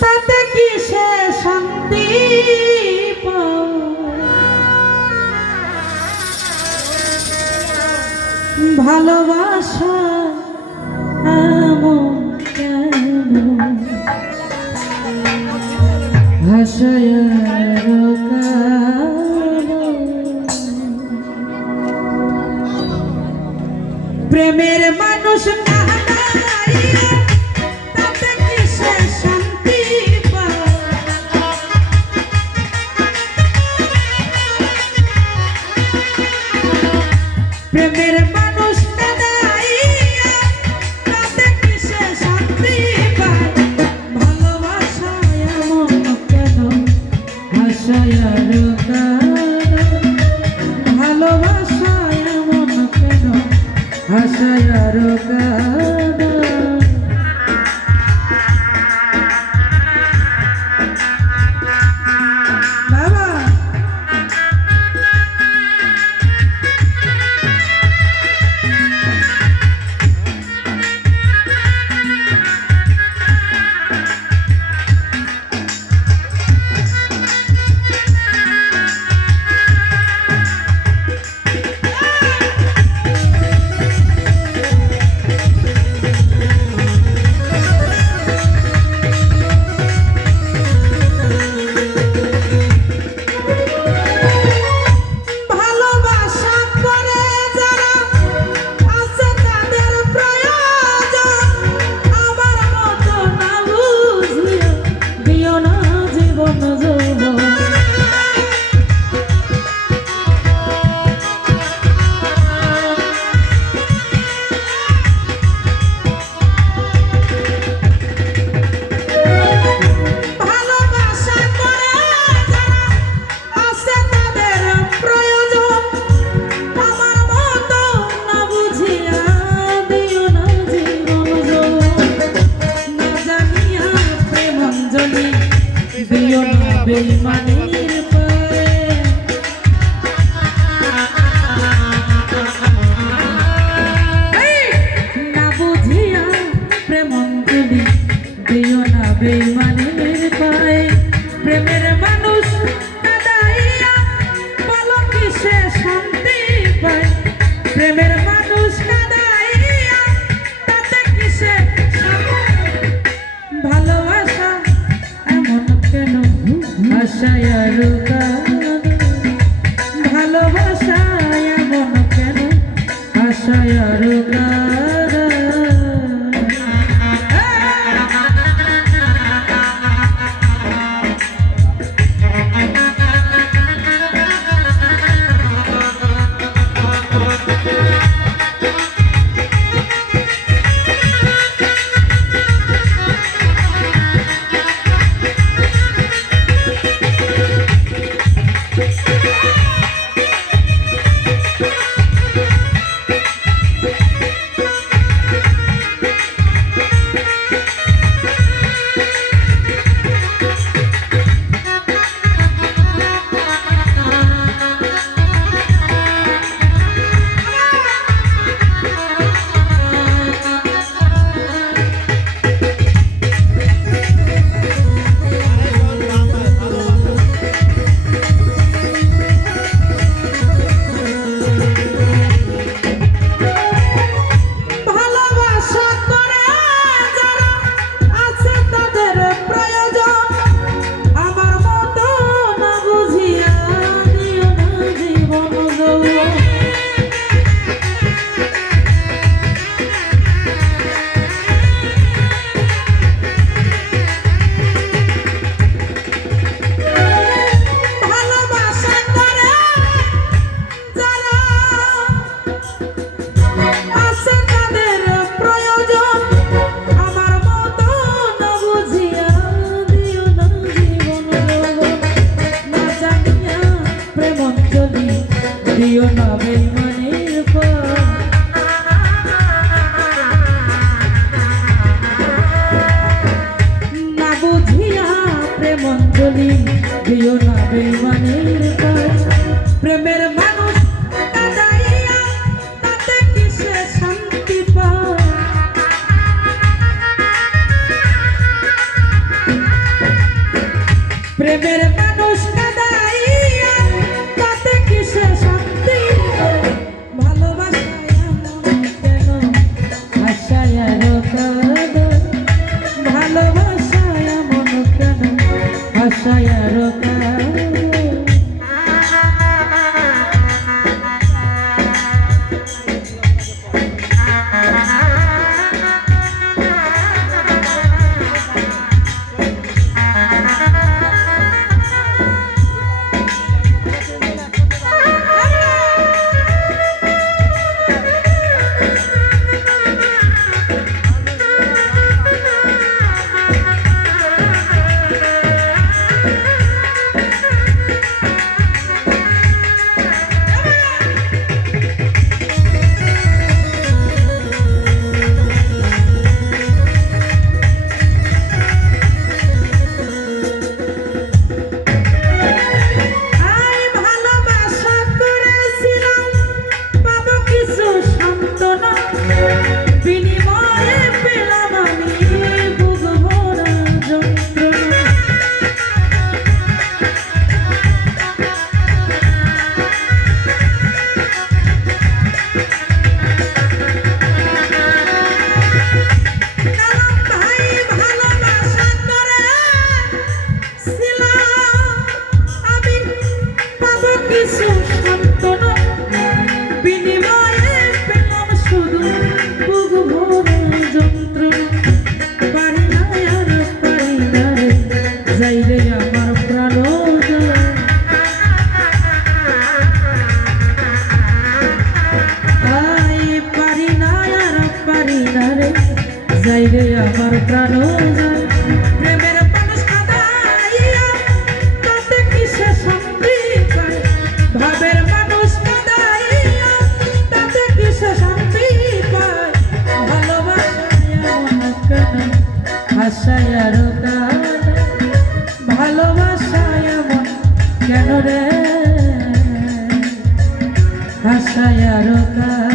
তাতে কি সে শান্তি ভালোবাসা এমন কেন ভাষায় প্রেমের মানুষ প্রেমের মানুষ কাঁদাইয়া তাতে কিসে শান্তি পায় ভালোবাসা এমন কেন ভাষায় ভালোবাসা এমন কেন ভাষায় বেঈমানের না বুঝিয়া প্রেমাঞ্জলি দিও না বেঈমানের পায়ে প্রেমের মানুষ কাঁদাইয়া বলো কিসে শান্তি পায় প্রেমের মানুষ কাঁদাইয়া তাতে কিসে ভালোবাসা এমন কেন ভাষায় ভালোবাসা এমন কেন ভাষায় দিও না বেঈমানের না বুঝিয়া প্রেমাঞ্জলি দিও না বেঈমানের প্রেমের মানুষ কাঁদাইয়া তাতে কিসে শান্তি পায় প্রেমের মানুষ কাদাইয়া তাতে কিসে শান্তি ভালোবাসায় এমন কেন আশায় আর কাঁদে ভালোবাসায় এমন কেন আশায় আর কাঁদে যাইরে আমার প্রাণ প্রেমের মানুষ কাঁদাইয়া তাতে কিসে শান্তি পায় ভাবের মানুষ কাঁদাইয়া তাতে কিসে শান্তি পায় ভালোবাসায় এমন কেন আশায় আর কাঁদে ভালোবাসায় এমন কেন রে আশায় আর কাঁদে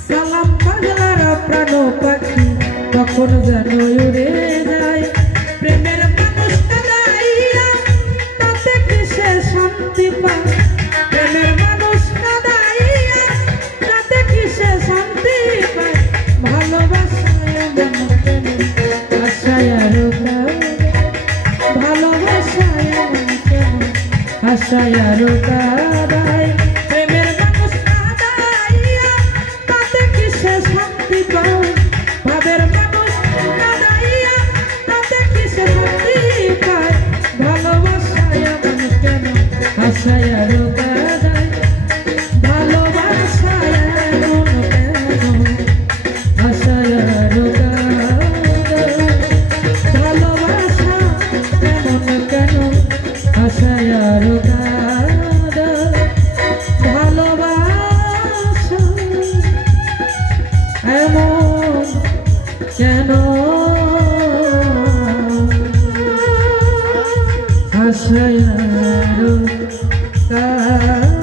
সালাম পাগলার প্রাণ পাখি কখন যেন উড়ে যায় প্রেমের মানুষ কাঁদাইয়া তাতে কিসে শান্তি পায় প্রেমের মানুষ কাঁদাইয়া তাতে কিসে শান্তি পায় ভালোবাসায় এমন কেন আশায় আর ভালোবাসায় এমন কেন আশায় আর কাঁদায় প্রেমের মানুষ কাঁদাইয়া তাতে কিসে শান্তি পায় ভাবের মানুষ কাঁদাইয়া তাতে কিসে শান্তি পায় ভালোবাসায় এমন কেন আশায় আর কাঁদায় ভালোবাসায় এমন কেন এমন কেন আশায়ার কাঁদো